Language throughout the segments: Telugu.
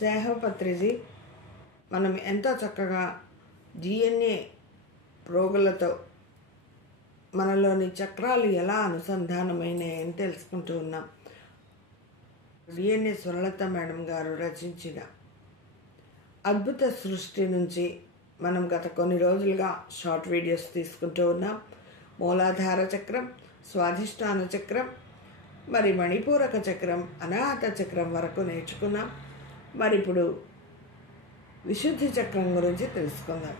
జై హో పత్రిజీ. మనం ఎంతో చక్కగా డిఎన్ఏ ప్రోగులతో మనలోని చక్రాలు ఎలా అనుసంధానమైనాయని తెలుసుకుంటూ ఉన్నాం. డిఎన్ఏ స్వరలత మేడం గారు రచించిన అద్భుత సృష్టి నుంచి మనం గత కొన్ని రోజులుగా షార్ట్ వీడియోస్ తీసుకుంటూ ఉన్నాం. మూలాధార చక్రం, స్వాధిష్టాన చక్రం, మరి మణిపూరక చక్రం, అనాహత చక్రం వరకు నేర్చుకున్నాం. మరి ఇప్పుడు విశుద్ధి చక్రం గురించి తెలుసుకుందాం.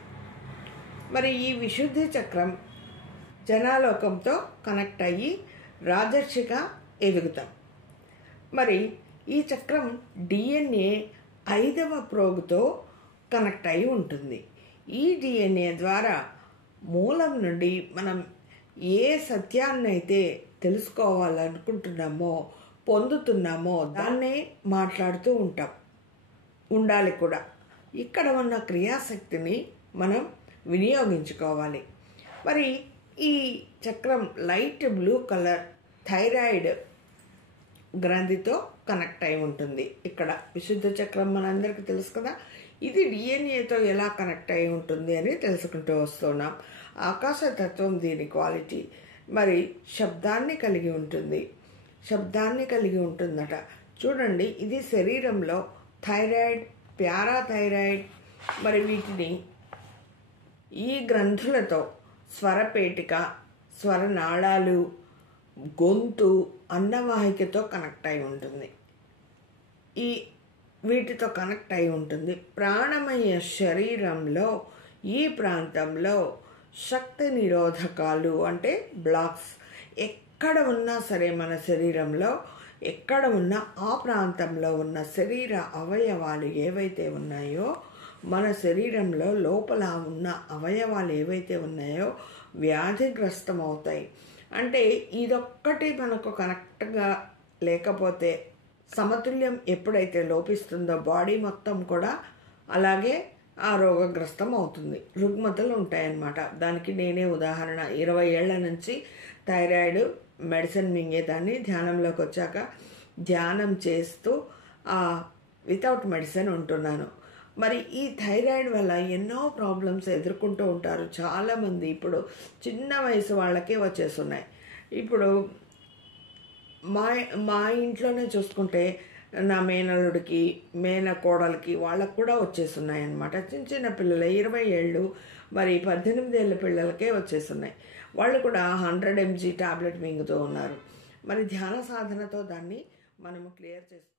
మరి ఈ విశుద్ధి చక్రం జనాలోకంతో కనెక్ట్ అయ్యి రాజర్షిగా ఎదుగుతాం. మరి ఈ చక్రం డిఎన్ఏ 5వ ప్రోగుతో కనెక్ట్ అయి ఉంటుంది. ఈ డిఎన్ఏ ద్వారా మూలం నుండి మనం ఏ సత్యాన్నైతే తెలుసుకోవాలనుకుంటున్నామో, పొందుతున్నామో దాన్నే మాట్లాడుతూ ఉండాలి కూడా. ఇక్కడ ఉన్న క్రియాశక్తిని మనం వినియోగించుకోవాలి. మరి ఈ చక్రం లైట్ బ్లూ కలర్ థైరాయిడ్ గ్రంథితో కనెక్ట్ అయి ఉంటుంది. ఇక్కడ విశుద్ధ చక్రం మనందరికీ తెలుసు కదా. ఇది డిఎన్ఏతో ఎలా కనెక్ట్ అయి ఉంటుంది అని తెలుసుకుంటూ వస్తున్నాం. ఆకాశతత్వం దీని క్వాలిటీ. మరి శబ్దాన్ని కలిగి ఉంటుందట. చూడండి, ఇది శరీరంలో థైరాయిడ్, పారాథైరాయిడ్, మరి వీటిని ఈ గ్రంథులతో స్వరపేటిక, స్వరనాళాలు, గొంతు, అన్నవాహికతో కనెక్ట్ అయి ఉంటుంది. వీటితో కనెక్ట్ అయి ఉంటుంది. ప్రాణమయ శరీరంలో ఈ ప్రాంతంలో శక్తి నిరోధకాలు అంటే బ్లాక్స్ ఎక్కడ ఉన్నా సరే, మన శరీరంలో ఎక్కడ ఉన్నా ఆ ప్రాంతంలో ఉన్న శరీర అవయవాలు ఏవైతే ఉన్నాయో, మన శరీరంలో లోపల ఉన్న అవయవాలు ఏవైతే ఉన్నాయో వ్యాధిగ్రస్తం అవుతాయి. అంటే ఇదొక్కటి మనకు కరెక్ట్గా లేకపోతే, సమతుల్యం ఎప్పుడైతే లోపిస్తుందో బాడీ మొత్తం కూడా అలాగే ఆ రోగగ్రస్తం అవుతుంది. రుగ్మతలు ఉంటాయన్నమాట. దానికి నేనే ఉదాహరణ. 20 ఏళ్ల నుంచి థైరాయిడ్ మెడిసిన్ మింగేదాన్ని. ధ్యానంలోకి వచ్చాక ధ్యానం చేస్తూ వితౌట్ మెడిసిన్ ఉంటున్నాను. మరి ఈ థైరాయిడ్ వల్ల ఎన్నో ప్రాబ్లమ్స్ ఎదుర్కొంటూ ఉంటారు చాలామంది. ఇప్పుడు చిన్న వయసు వాళ్ళకే వచ్చేస్తున్నాయి. ఇప్పుడు మా ఇంట్లోనే చూసుకుంటే నా మేనల్లుడికి, మేనకోడలికి వాళ్ళకు కూడా వచ్చేస్తున్నాయి అన్నమాట. చిన్న పిల్లలు 20 ఏళ్ళు, మరి 18 ఏళ్ళ పిల్లలకే వచ్చేస్తున్నాయి. వాళ్ళు కూడా 100 mg టాబ్లెట్ మింగుతూ ఉన్నారు. మరి ధ్యాన సాధనతో దాన్ని మనము క్లియర్ చేస్తాం.